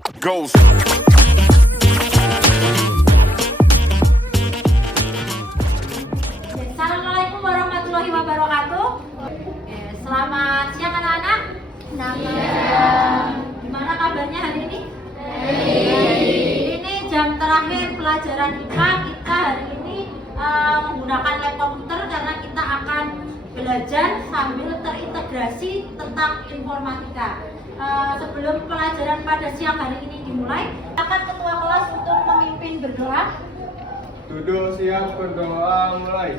goes. Assalamualaikum warahmatullahi wabarakatuh. Selamat siang anak-anak. Gimana kabarnya hari ini? Ini jam terakhir pelajaran IPA. Kita hari ini menggunakan lab komputer karena kita akan belajar sambil terintegrasi tentang informatika. Sebelum pelajaran pada siang hari ini dimulai, akan ketua kelas untuk memimpin berdoa. Duduk siap berdoa mulai.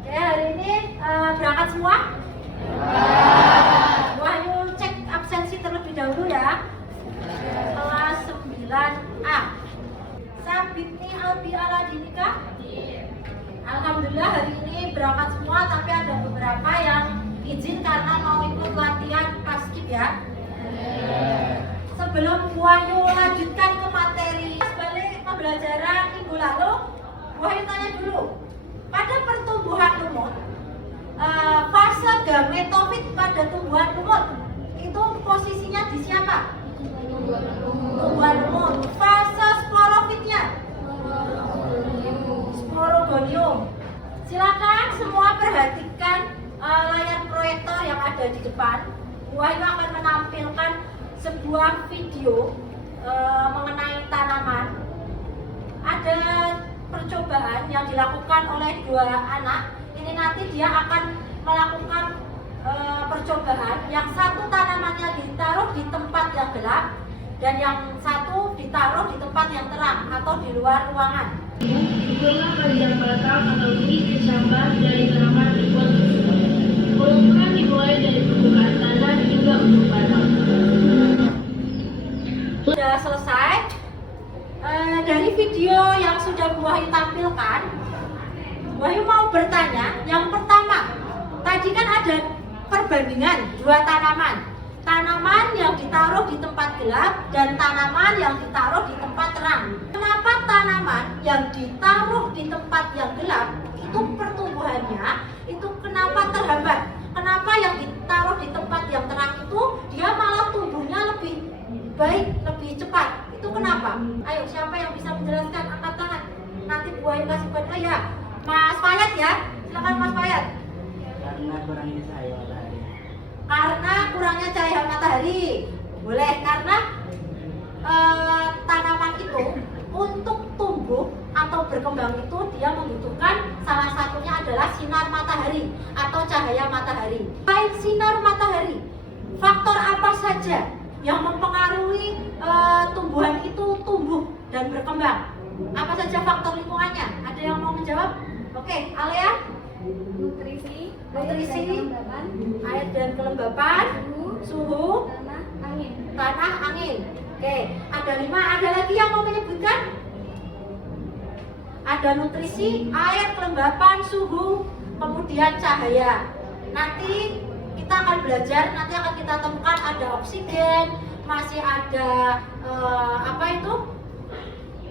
Oke, hari ini berangkat semua? Wahyu cek absensi terlebih dahulu ya. Kelas 9A. Sabitni albi ala dinika? Alhamdulillah hari ini berangkat semua, tapi ada beberapa yang izin karena mau ikut latihan paskib ya. Sebelum Wahyu lanjutkan ke materi balik pembelajaran minggu lalu, Wahyu tanya dulu, pada pertumbuhan lumut, fase gametofit pada tumbuhan lumut itu posisinya di siapa? Tumbuhan lumut. Fase sporofitnya? Sporogonium. Silakan semua perhatikan layar proyektor yang ada di depan. Wahyu akan menampilkan sebuah video mengenai tanaman. Ada percobaan yang dilakukan oleh dua anak. Ini nanti dia akan melakukan percobaan. Yang satu tanamannya ditaruh di tempat yang gelap dan yang satu ditaruh di tempat yang terang atau di luar ruangan. Itulah panjang batang atau bibit cabang dari tanaman dibuat susu. Ukuran dimulai dari permukaan tanah hingga ujung batang. Sudah selesai. Dari video yang sudah Bu Wahyu tampilkan, Bu Wahyu mau bertanya. Yang pertama, tadi kan ada perbandingan dua tanaman. Tanaman yang ditaruh di tempat gelap dan tanaman yang ditaruh di tempat terang. Kenapa tanaman yang ditaruh di tempat yang gelap itu pertumbuhannya itu kenapa terhambat? Kenapa yang ditaruh di tempat yang terang itu dia malah tumbuhnya lebih baik, lebih cepat? Itu kenapa? Ayo, siapa yang bisa menjelaskan? Angkat tangan. Nanti Bu Wahyu kasih buat ya. Mas Fayat ya. Silakan Mas Fayat. Karena kurangnya cahaya matahari. Karena kurangnya cahaya matahari. Boleh, karena tanaman itu untuk tumbuh atau berkembang itu dia membutuhkan salah satunya adalah sinar matahari atau cahaya matahari. Selain sinar matahari, faktor apa saja yang mempengaruhi tumbuhan itu tumbuh dan berkembang? Apa saja faktor lingkungannya? Ada yang mau menjawab? Oke, Alea? Nutrisi, Air dan kelembapan, suhu, tanah, angin. tanah, angin. Oke, ada 5. Ada lagi yang mau menyebutkan? Ada nutrisi, air, kelembapan, suhu, kemudian cahaya. Nanti kita akan belajar, nanti akan kita temukan ada oksigen, masih ada apa itu?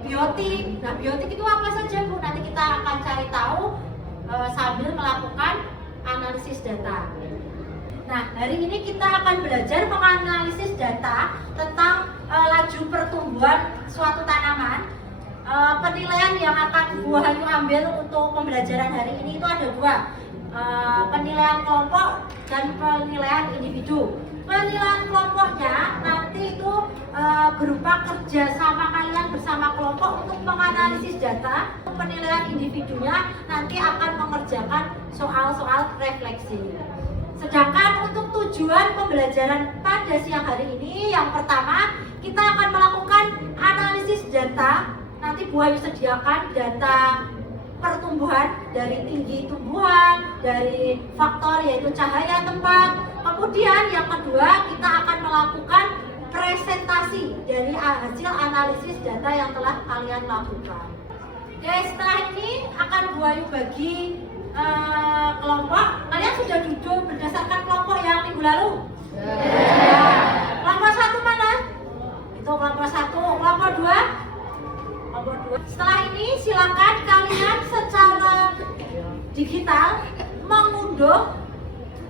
Biotik. Nah, biotik itu apa saja Bu? Nanti kita akan cari tahu sambil melakukan analisis data. Nah, hari ini kita akan belajar menganalisis data tentang laju pertumbuhan suatu tanaman. Penilaian yang akan Bu Wahyu ambil untuk pembelajaran hari ini itu ada 2. Penilaian kelompok dan penilaian individu. Penilaian kelompoknya nanti itu berupa kerja sama kalian bersama kelompok untuk menganalisis data. Penilaian individunya nanti akan mengerjakan soal-soal refleksi. Sedangkan untuk tujuan pembelajaran pada siang hari ini, yang pertama kita akan melakukan analisis data. Nanti Bu Wahyu sediakan data pertumbuhan dari tinggi tumbuhan, dari faktor yaitu cahaya tempat. Kemudian yang kedua kita akan melakukan presentasi dari hasil analisis data yang telah kalian lakukan. Oke, setelah ini akan Bu Wahyu bagi kelompok. Kalian sudah duduk berdasarkan kelompok yang minggu lalu? Ya. Kelompok 1 mana? Itu kelompok 1. Kelompok 2? Kelompok 2. Setelah ini silakan kalian secara digital mengunduh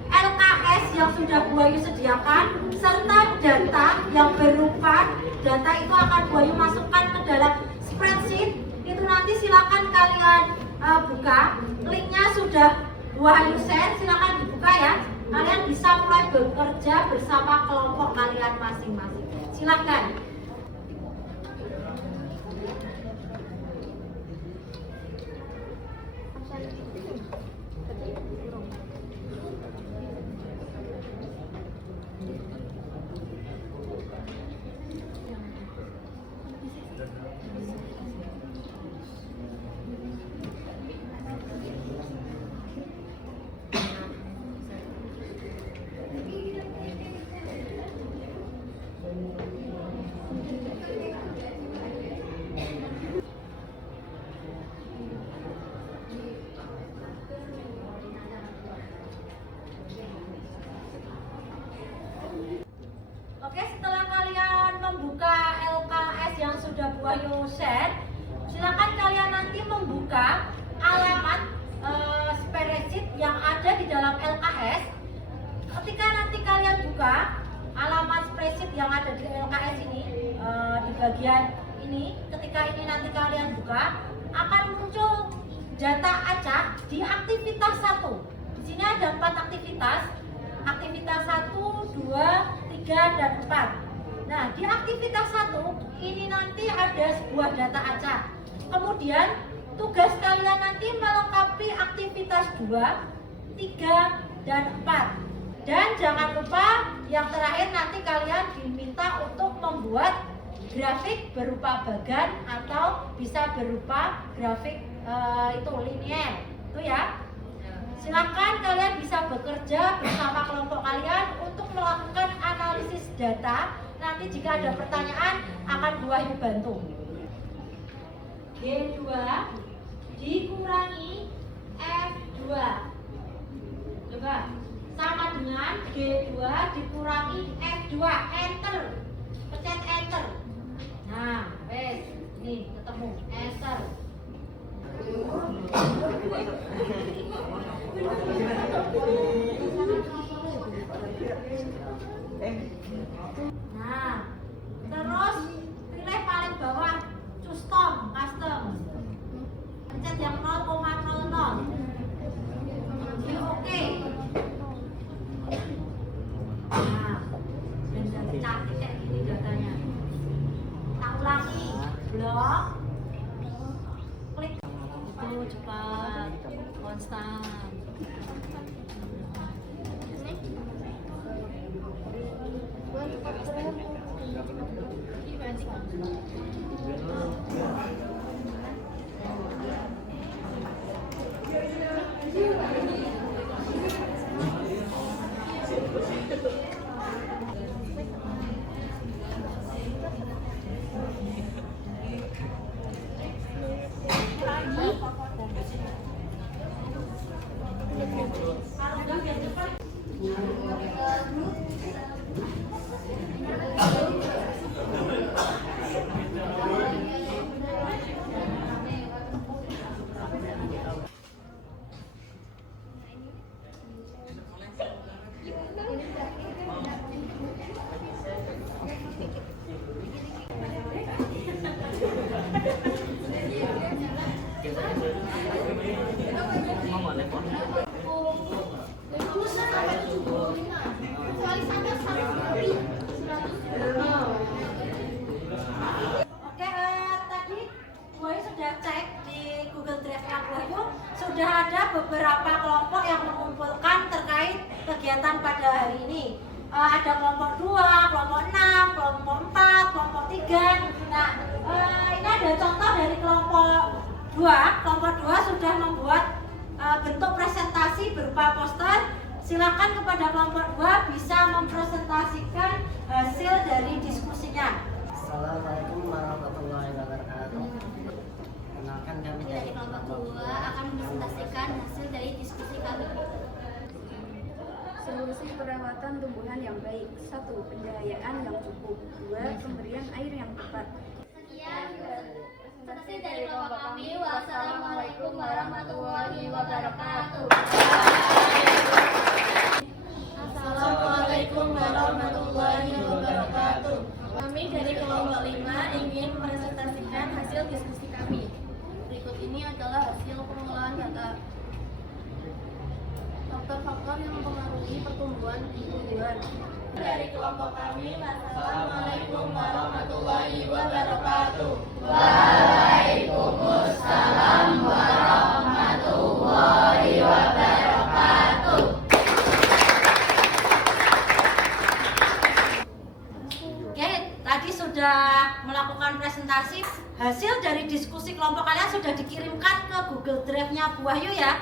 LKS yang sudah Bu Wahyu sediakan serta data yang berupa data itu akan Bu Ayu masukkan ke dalam spreadsheet. Itu nanti silakan kalian buka, linknya sudah Bu Ayu share, silakan dibuka ya. Kalian bisa mulai bekerja bersama kelompok kalian masing-masing. Silakan. Oke, setelah kalian membuka LKS yang sudah Bu Ayu share, silakan kalian nanti membuka alamat spreadsheet yang ada di dalam LKS. Ketika nanti kalian buka alamat spreadsheet yang ada di LKS ini, di bagian ini, ketika ini nanti kalian buka, akan muncul data acak di aktivitas 1. Di sini ada 4 aktivitas. Aktivitas 1, 2, 3, dan 4. Nah, di aktivitas 1 ini nanti ada sebuah data acak. Kemudian tugas kalian nanti melengkapi aktivitas 2, 3, dan 4. Dan jangan lupa yang terakhir nanti kalian diminta untuk membuat grafik berupa bagan atau bisa berupa grafik itu linier. Itu ya. Silakan kalian bisa bekerja bersama kelompok kalian untuk melakukan analisis data. Nanti jika ada pertanyaan akan Bu Ayu bantu. G2 dikurangi F2. Coba sama dengan G2 dikurangi F2. Enter. Pencet enter. Nah, wes, nih ketemu enter. Nah, terus pilih paling bawah custom, custom. Pencet yang 0,00. Oke, oke. Nah, dan cantik kayak gini datanya. Tak ulangi, blok. Klik. Itu cepat, konstan. Sudah ada beberapa kelompok yang mengumpulkan terkait kegiatan pada hari ini. Ada kelompok 2, kelompok 6, kelompok 4, kelompok 3. Nah, ini ada contoh dari kelompok 2. Kelompok 2 sudah membuat bentuk presentasi berupa poster. Silakan kepada kelompok 2 bisa mempresentasikan hasil dari diskusinya. Assalamualaikum warahmatullahi wabarakatuh. Kenalkan kami Dari kelompok 2 akan mempresentasikan hasil dari diskusi kami. Solusi perawatan tumbuhan yang baik. 1. Pencahayaan yang cukup. 2. Pemberian air yang tepat. Sekian presentasi dari kelompok kami. Wassalamualaikum warahmatullahi wabarakatuh. Assalamualaikum warahmatullahi Kelompok 5 ingin mempresentasikan hasil diskusi kami. Berikut ini adalah hasil pengelolaan data. Faktor-faktor yang mempengaruhi pertumbuhan tumbuhan. Dari kelompok kami, Wassalamualaikum warahmatullahi wabarakatuh. Waalaikumsalam warahmatullahi wabarakatuh. Oke, tadi sudah melakukan presentasi. Hasil dari diskusi kelompok kalian sudah dikirimkan ke Google Drive-nya Bu Wahyu ya?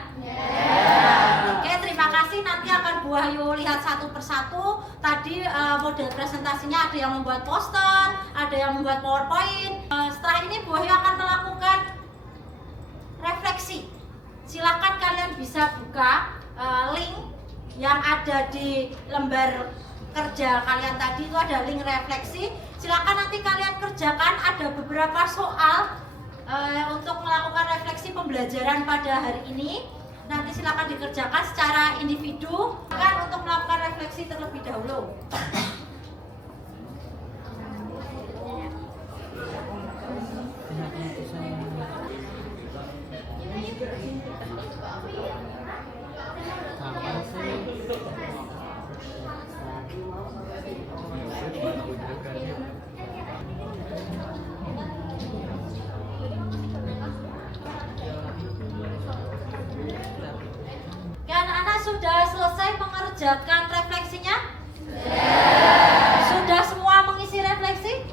Oke, terima kasih. Nanti akan Bu Wahyu lihat satu persatu. Tadi model presentasinya ada yang membuat poster, ada yang membuat PowerPoint. Setelah ini Bu Wahyu akan melakukan refleksi. Silakan kalian bisa buka link yang ada di lembar kerja kalian tadi, itu ada link refleksi. Silakan nanti kalian kerjakan, ada beberapa soal untuk melakukan refleksi pembelajaran pada hari ini. Nanti silakan dikerjakan secara individu kan untuk melakukan refleksi terlebih dahulu. Oke, anak-anak sudah selesai mengerjakan refleksinya? Sudah semua mengisi refleksi?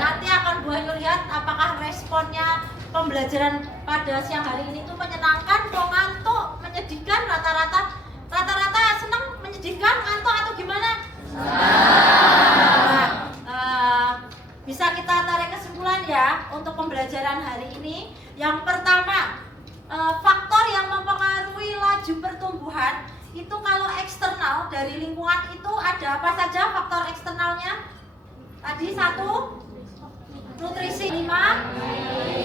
Nanti akan Bu Wahyu lihat apakah responnya pembelajaran pada siang hari ini itu menyenangkan, kok ngantuk, menyedihkan, rata-rata senang, menyedihkan, ngantuk atau gimana? Bisa kita tarik kesimpulan ya untuk pembelajaran hari ini. Yang pertama, faktor yang mempengaruhi laju pertumbuhan itu kalau eksternal dari lingkungan itu ada apa saja faktor eksternalnya? Tadi 1, nutrisi, 5,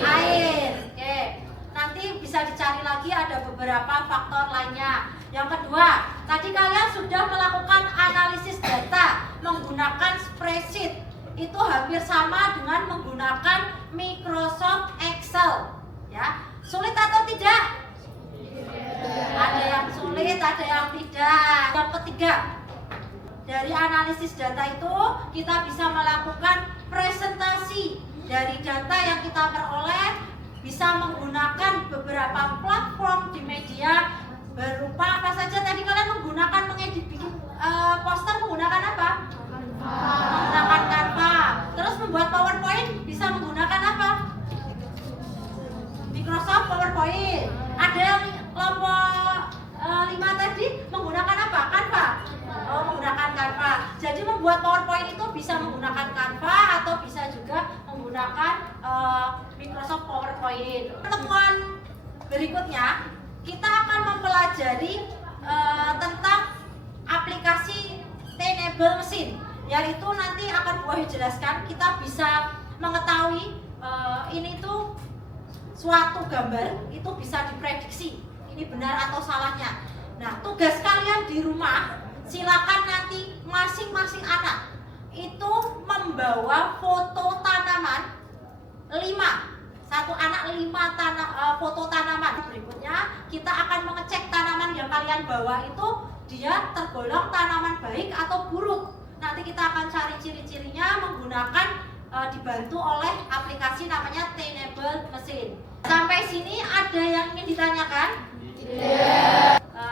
air. Oke, nanti bisa dicari lagi ada beberapa faktor lainnya. Yang kedua, tadi kalian sudah melakukan analisis data menggunakan spreadsheet. Itu hampir sama dengan menggunakan Microsoft Excel. Ya, sulit atau tidak? Ada yang sulit, ada yang tidak. Yang ketiga, dari analisis data itu kita bisa melakukan presentasi dari data yang kita peroleh, bisa menggunakan beberapa platform di media berupa apa saja. Tadi kalian menggunakan mengedit bikin poster menggunakan apa? Menggunakan Canva. Terus membuat PowerPoint bisa menggunakan apa? Microsoft PowerPoint. Ada yang kelompok 5 tadi menggunakan apa? Canva. Oh, menggunakan Canva. Jadi membuat PowerPoint itu bisa menggunakan Canva atau bisa juga menggunakan Microsoft PowerPoint. Pertemuan berikutnya kita akan mempelajari tentang aplikasi Tenable Mesin, yaitu nanti akan Bu Wahyu jelaskan. Kita bisa mengetahui ini tuh suatu gambar itu bisa diprediksi ini benar atau salahnya. Nah, tugas kalian di rumah, silakan nanti masing-masing anak itu membawa foto tanaman 5. Satu anak 5 foto tanaman. Berikutnya kita akan mengecek tanaman yang kalian bawa itu dia tergolong tanaman baik atau buruk. Nanti kita akan cari ciri-cirinya menggunakan dibantu oleh aplikasi namanya Tenable Mesin. Sampai sini ada yang ingin ditanyakan?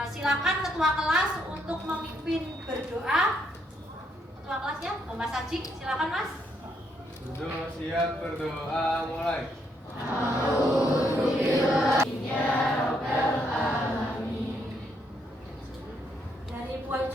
Silakan ketua kelas untuk memimpin berdoa. Ketua kelas ya, Mas Haji, silakan Mas. Sudah siap berdoa, mulai. Dari Bu Wahyu